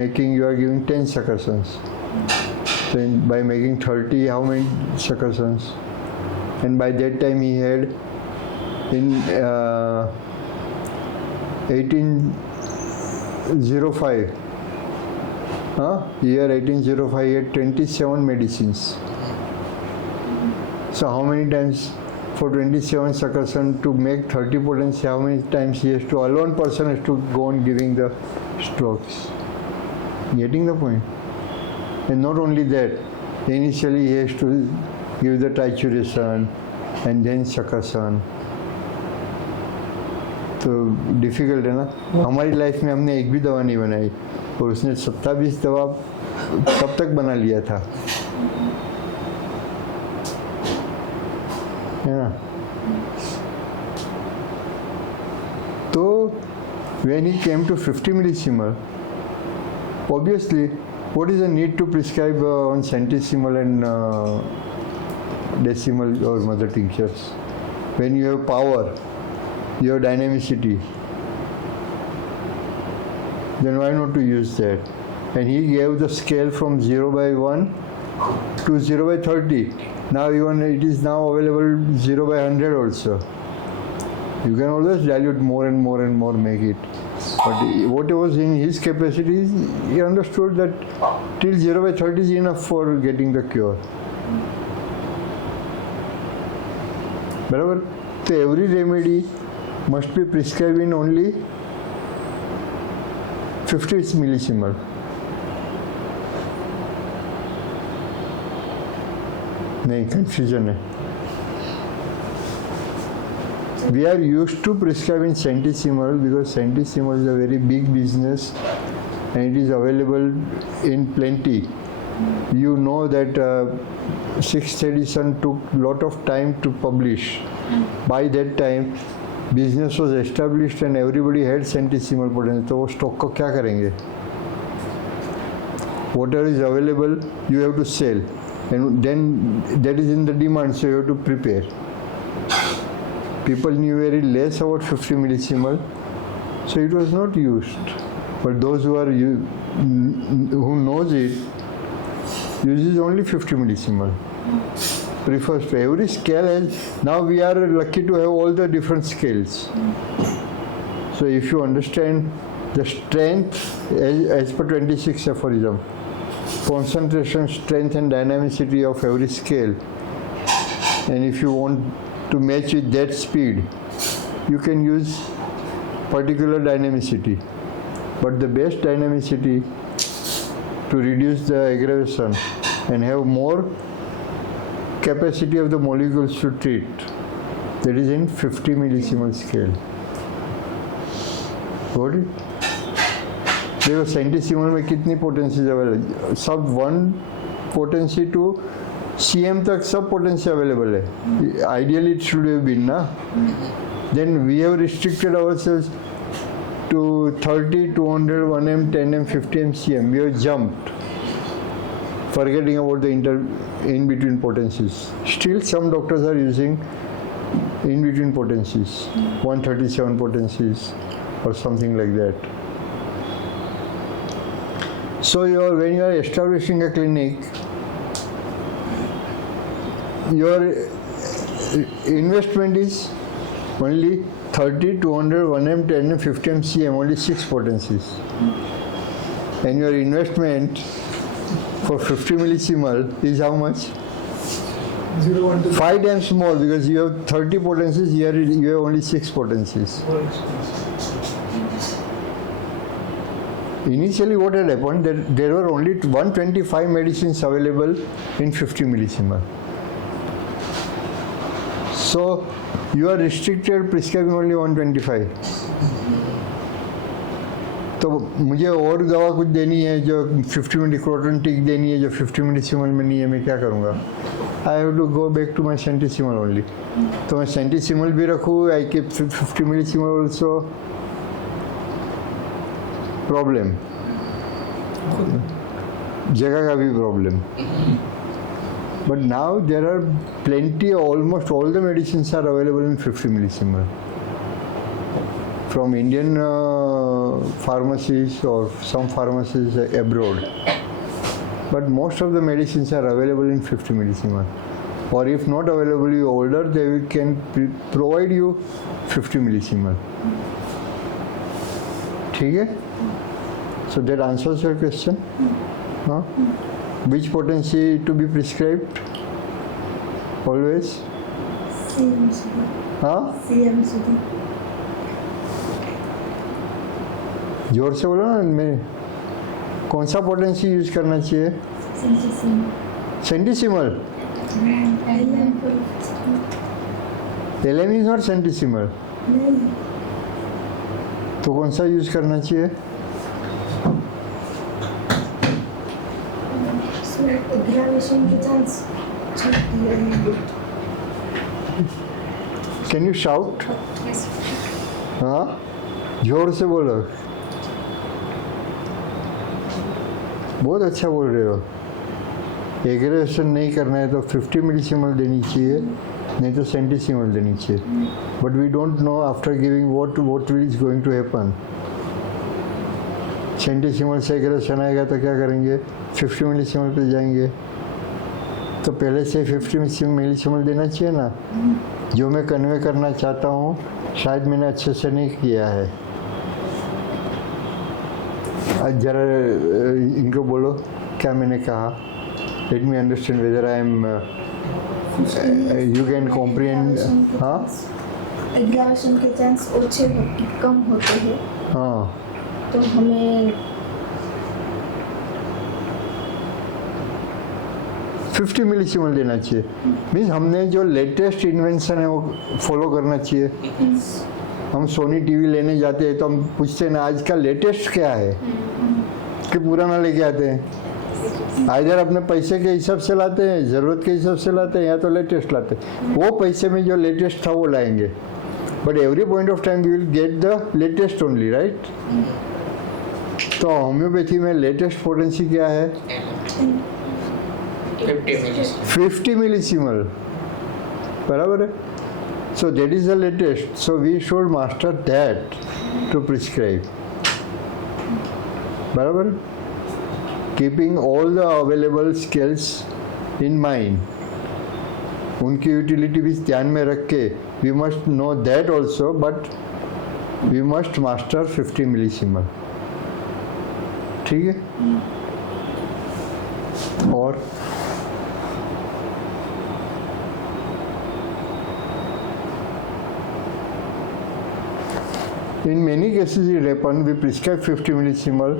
making, you are giving 10 succussions. So by making 30, how many succussions? And by that time he had, in 1805, year 1805, he had 27 medicines. So how many times for 27 succussion to make 30 potency, how many times he has to, alone person has to go on giving the strokes? Getting the point? And not only that, initially he has to give the trituration and then succussion. तो difficult है ना. हमारी life में हमने एक भी दवा नहीं बनाई और उसने 27 दवा कब तक बना लिया था, है ना. तो when he came to 50 millisiemel, obviously what is the need to prescribe on centesimal and decimal or mother tinctures when you have power, you have dynamicity? Then why not to use that? And he gave the scale from 0/1 to 0/30. Now even it is now available 0/100 also. You can always dilute more and more and more, make it. But what was in his capacity, he understood that till 0/30 is enough for getting the cure. Barabar? So every remedy must be prescribed in only 50 millisiemel. नहीं, confusion है. We are used to prescribing centesimal because centesimal is a very big business and it is available in plenty. You know that 6th edition took lot of time to publish. By that time, business was established and everybody had centesimal potency. तो वो stock को क्या करेंगे? Whatever is available, you have to sell, and then that is in the demand, so you have to prepare. People knew very less about 50 millisiemel, so it was not used. But those who are who knows it uses only 50 millisiemel. Prefers to every scale has. Now we are lucky to have all the different scales. So if you understand the strength as per 26 aphorism, concentration, strength and dynamicity of every scale, and if you want to match with that speed, you can use particular dynamicity. But the best dynamicity to reduce the aggravation and have more capacity of the molecules to treat, that is in 50 millisiemel scale. Got it? देखो centesimal में कितनी potencies available? सब 1 potency to CM तक सब potency available है. Ideally it should have been, na? Then we have restricted ourselves to 30, 200, 1M, 10M, 50M, CM. We have jumped, forgetting about the in-between potencies. Still some doctors are using in-between potencies, 137 potencies or something like that. So when you are establishing a clinic, your investment is only 30, 200, 1M, 10M, 50M, CM, only 6 potencies. And your investment for 50 millisiemel is how much? 5 times more, because you have 30 potencies, here you have only 6 potencies. Initially what had happened, that there were only 125 medicines available in 50 millisiemel. So you are restricted prescribing only 125. तो मुझे और दवा कुछ देनी है जो 50 मिली croton टिक देनी है जो 50 मिलीसीमल में नहीं है, मैं क्या करूँगा? I have to go back to my centesimal only. तो मैं सेंटीसीमल भी रखूँ, I keep 50 millesimal also. Problem, जगह का भी problem. But now there are plenty, almost all the medicines are available in 50 millisiemel. From Indian pharmacies or some pharmacies abroad. But most of the medicines are available in 50 millisiemen. Or if not available, you order, they can provide you 50 millisiemen. ठीक है? So that answers your question? Huh? Which potency to be prescribed? Always? CM. हाँ? CM. जोर से बोलो ना, मैं कौन सा पोटेंसी यूज करना चाहिए? Centesimal. LM is not centesimal. तो कौन सा यूज करना चाहिए? Can you shout? हाँ, जोर से बोलो. बहुत अच्छा बोल रहे हो. एग्रेशन नहीं करना है तो 50 मिलीसीमल देनी चाहिए, नहीं तो सेंटीसीमल देनी चाहिए. But we don't know after giving what is going to happen. Centesimal से एग्रेशन आएगा तो क्या करेंगे? 50 मिलीसीमल पे जाएंगे. तो पहले से 50 मिलीसीमल देना चाहिए ना. जो मैं कन्वे करना चाहता हूँ शायद मैंने अच्छे से नहीं किया है. जरा इनको बोलो क्या मैंने कहा. Let me understand whether I am you can comprehend. हाँ, एग्रावेशन के चांस कम होते हैं. हाँ, तो हमें 50 मिलीसीमल देना चाहिए. मीन्स हमने जो लेटेस्ट इन्वेंशन है वो फॉलो करना चाहिए. हम सोनी टीवी लेने जाते हैं तो हम पूछते हैं ना आज का लेटेस्ट क्या है, कि पुराना लेके आते हैं. आइधर अपने पैसे के हिसाब से लाते हैं, ज़रूरत के हिसाब से लाते हैं, या तो लेटेस्ट लाते हैं. वो पैसे में जो लेटेस्ट था वो लाएंगे. But every point of time we will get the latest only, right. तो होम्योपैथी में लेटेस्ट पोटेंसी क्या है? 50 मिलीसीमल. बराबर है. So that is the latest. So we should master that to prescribe. बराबर. Keeping all the available skills in mind. उनकी utility भी ध्यान में रख के we must know that also, but we must master 50 मिलीसीमल. ठीक है. और in many cases it happens we prescribe 50 millisiemal,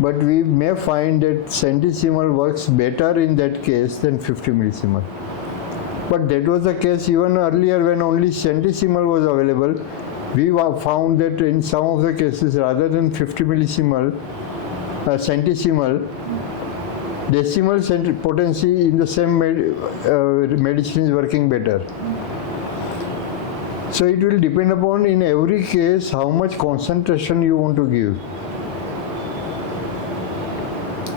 but we may find that centesimal works better in that case than 50 millisiemal. But that was the case even earlier when only centesimal was available. We found that in some of the cases rather than 50 millisiemal, centesimal, decimal potency in the same medicine is working better. So it will depend upon in every case how much concentration you want to give.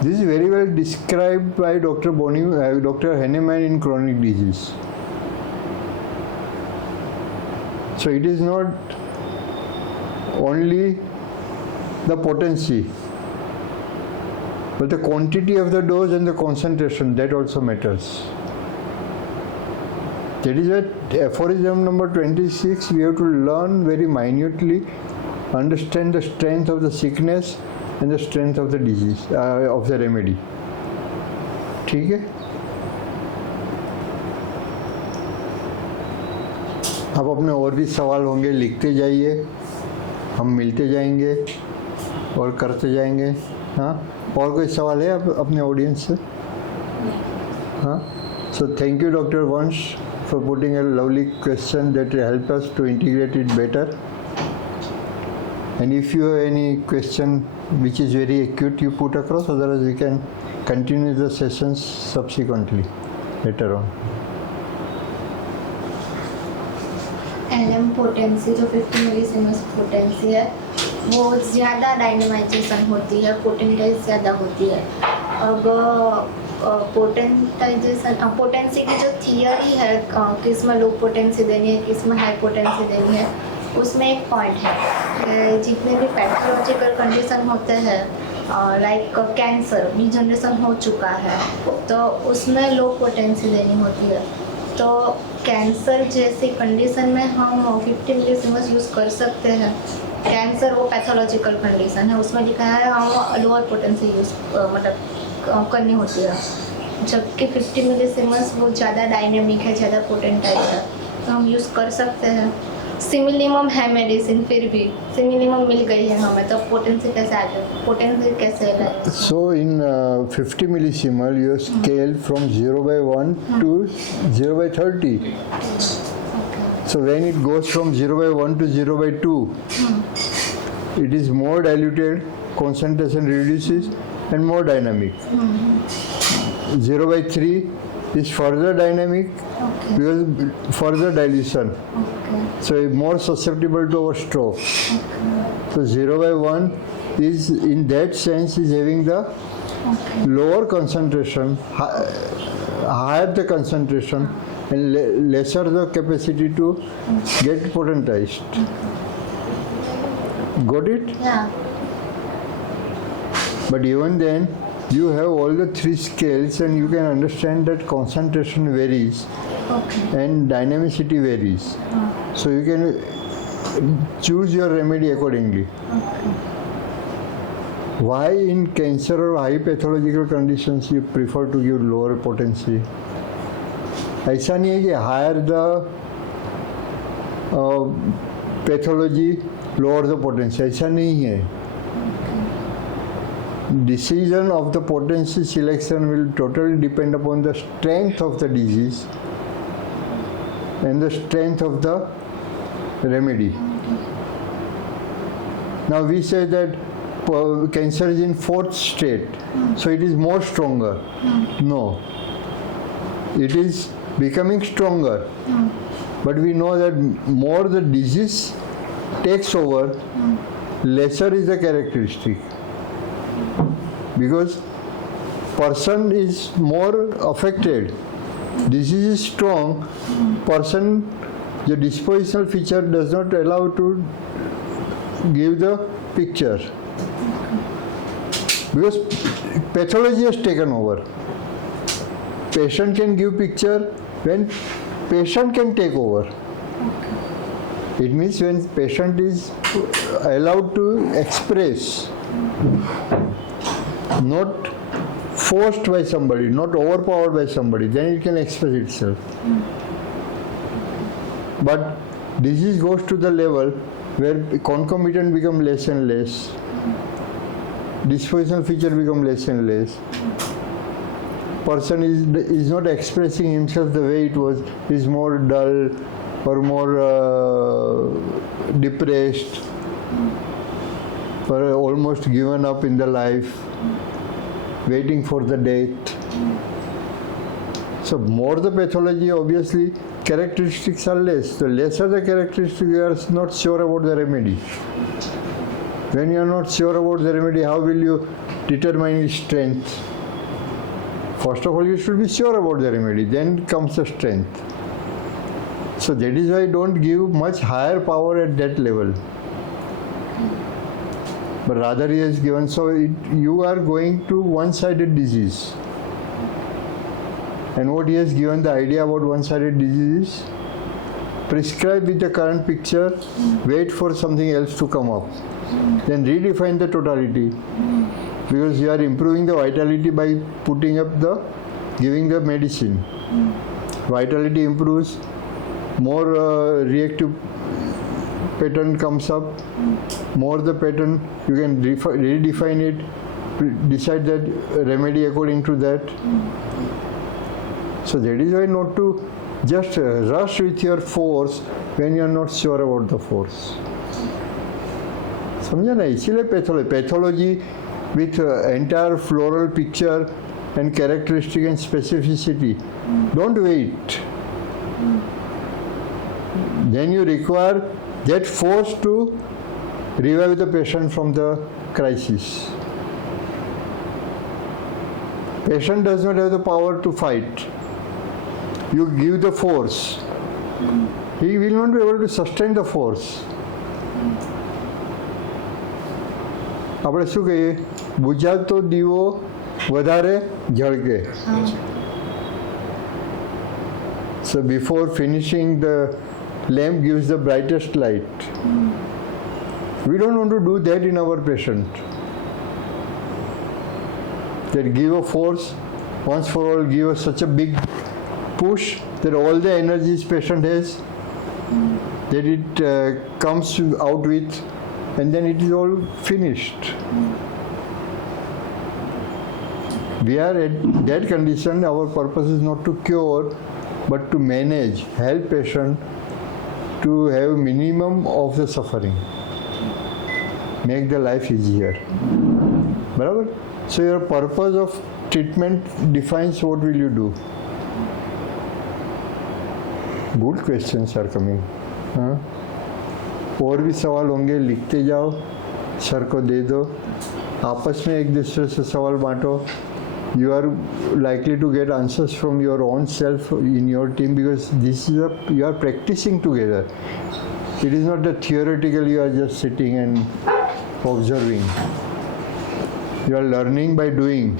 This is very well described by Dr. Henneman in chronic disease. So it is not only the potency, but the quantity of the dose and the concentration, that also matters. That is at aphorism number 26, we have to learn very minutely, understand the strength of the sickness and the strength of the disease, of the remedy. ठीक है. अब अपने और भी सवाल होंगे, लिखते जाइए, हम मिलते जाएंगे और करते जाएंगे. हाँ, और कोई सवाल है अपने ऑडियंस से? हाँ. So thank you Dr. Vansh for putting a lovely question that helped us to integrate it better. And if you have any question which is very acute, you put across, otherwise we can continue the sessions subsequently later on. LM potency जो 50 millisiemens potency है वो ज़्यादा dynamisation होती है, potentise ज़्यादा होती है. अब पोटेंसी की जो थियरी है, किस में लो पोटेंसी देनी है, किस में हाई पोटेंसी देनी है, उसमें एक पॉइंट है कि जितने भी पैथोलॉजिकल कंडीशन होते हैं लाइक कैंसर भी जनरेशन हो चुका है तो उसमें लो पोटेंसी देनी होती है। तो कैंसर जैसी कंडीशन में हम 50 मिलीसीमेंस यूज़ कर सकते हैं। कैंसर वो पैथोलॉजिकल कंडीशन है, उसमें लिखा है हम लोअर पोटेंसी यूज़ मतलब करनी होती है, जबकि 50 मिलीसीमेंस वो ज़्यादा डायनेमिक है, ज़्यादा पोटेंटाइज है, तो हम यूज़ कर सकते हैं। सिमिलिमम है मेडिसिन, फिर भी सिमिलिमम मिल गई है हमें, तो पोटेंसी कैसे आ गई, पोटेंसी कैसे है? So in 50 millisiemen, you scale from 0/1 to 0/30. So when it goes from 0/1 to 0/2, it is more diluted, concentration reduces, and more dynamic. 0/3 is further dynamic because further dilution. So it's more susceptible to our stroke. So 0/1 is in that sense is having the lower concentration, higher the concentration, and lesser the capacity to get potentized. Got it? Yeah. But even then, you have all the three scales, and you can understand that concentration varies and dynamicity varies. So you can choose your remedy accordingly. Why in cancer or high pathological conditions you prefer to give lower potency? ऐसा नहीं है कि higher the pathology lower the potency, ऐसा नहीं है. Decision of the potency selection will totally depend upon the strength of the disease and the strength of the remedy. Now we say that cancer is in fourth state, so it is more stronger. No, it is becoming stronger, but we know that more the disease takes over, lesser is the characteristic, because person is more affected. Disease is strong, person, the dispositional feature does not allow to give the picture, because pathology has taken over. Patient can give picture when patient can take over. It means when patient is allowed to express, not forced by somebody, not overpowered by somebody, then it can express itself. But disease goes to the level where concomitant become less and less, dispositional feature become less and less. Person is not expressing himself the way it was, is more dull or more depressed or almost given up in the life, waiting for the death. So more the pathology, obviously characteristics are less. The lesser the characteristics, you are not sure about the remedy. When you are not sure about the remedy, how will you determine its strength? First of all, you should be sure about the remedy, then comes the strength. So that is why I don't give much higher power at that level. But rather he has given, so you are going to one-sided disease. And what he has given the idea about one-sided disease is, prescribe with the current picture, wait for something else to come up. Then redefine the totality. Because you are improving the vitality by putting up giving the medicine. Vitality improves, more reactive pattern comes up, more the pattern, you can redefine it, decide that remedy according to that. So that is why not to just rush with your force when you are not sure about the force. समझा ना, इसीलिए pathology with entire floral picture and characteristic and specificity. Don't wait. Then you require that force to revive the patient from the crisis. Patient does not have the power to fight. You give the force. He will not be able to sustain the force. આપણે શું કહીએ, બુઝાતો દીવો વધારે ઝળકે. So before finishing, the lamp gives the brightest light. We don't want to do that in our patient. That give a force, once for all, give us such a big push that all the energies patient has, that it comes out with, and then it is all finished. We are at that condition. Our purpose is not to cure, but to manage, help patient to have minimum of the suffering, make the life easier. Barabar? So your purpose of treatment defines what will you do. Good questions are coming. हाँ? और भी सवाल होंगे, लिखते जाओ, sir को दे दो, आपस में एक दूसरे से सवाल बांटो. You are likely to get answers from your own self in your team, because this is you are practicing together. It is not that theoretical you are just sitting and observing. You are learning by doing.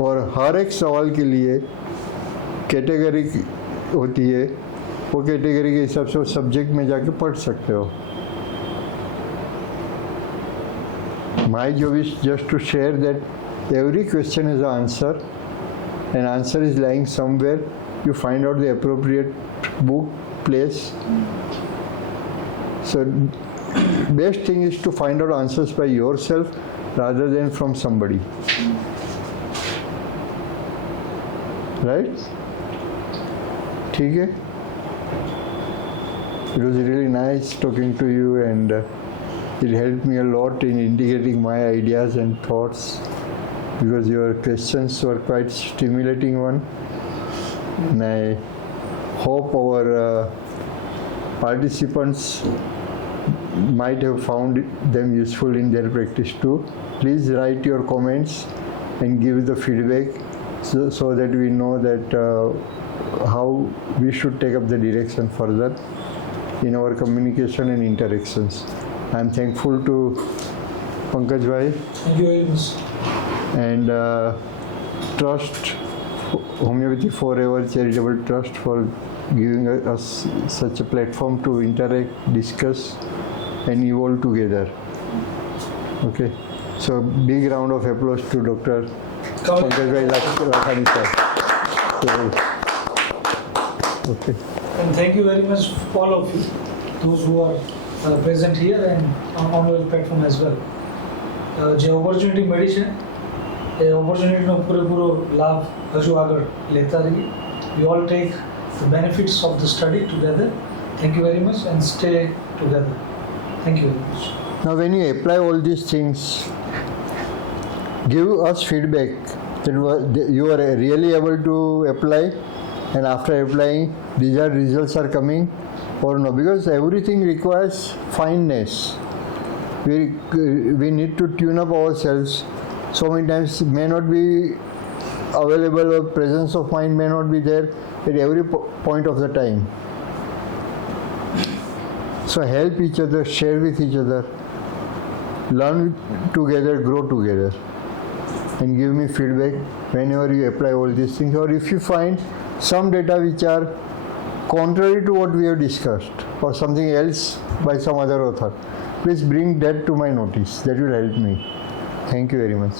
और हर एक सवाल के लिए category होती है, वो category के हिसाब से वो सब्जेक्ट में जाके पढ़ सकते हो. My job is just to share that every question has an answer, and answer is lying somewhere. You find out the appropriate book, place. So best thing is to find out answers by yourself rather than from somebody. Right? ठीक है? It was really nice talking to you, and it helped me a lot in integrating my ideas and thoughts, because your questions were quite stimulating one, and I hope our participants might have found them useful in their practice too. Please write your comments and give the feedback, so that we know that how we should take up the direction further in our communication and interactions. I am thankful to Pankaj Bhai. Thank you very much. And Trust, Homoeopathy Forever Charitable Trust, for giving us such a platform to interact, discuss and evolve together. Okay, so big round of applause to Dr. Pankaj Bhai Lakhani sir. Okay. And thank you very much all of you, those who are present here and on your platform as well. જે opportunity મળી છે એ ઓપોર્ચ્યુનિટીનો પૂરેપૂરો લાભ હજુ આગળ લેતા રહીએ. We all take the benefits of the study together. Thank you very much and stay together. Thank you very much. Now when you apply all these things, give us feedback that you are really able to apply, and after applying desired results are coming or no, because everything requires fineness. We need to tune up ourselves. So many times may not be available, or presence of mind may not be there at every point of the time. So help each other, share with each other, learn together, grow together, and give me feedback whenever you apply all these things. Or if you find some data which are contrary to what we have discussed, or something else by some other author, please bring that to my notice. That will help me. Thank you very much.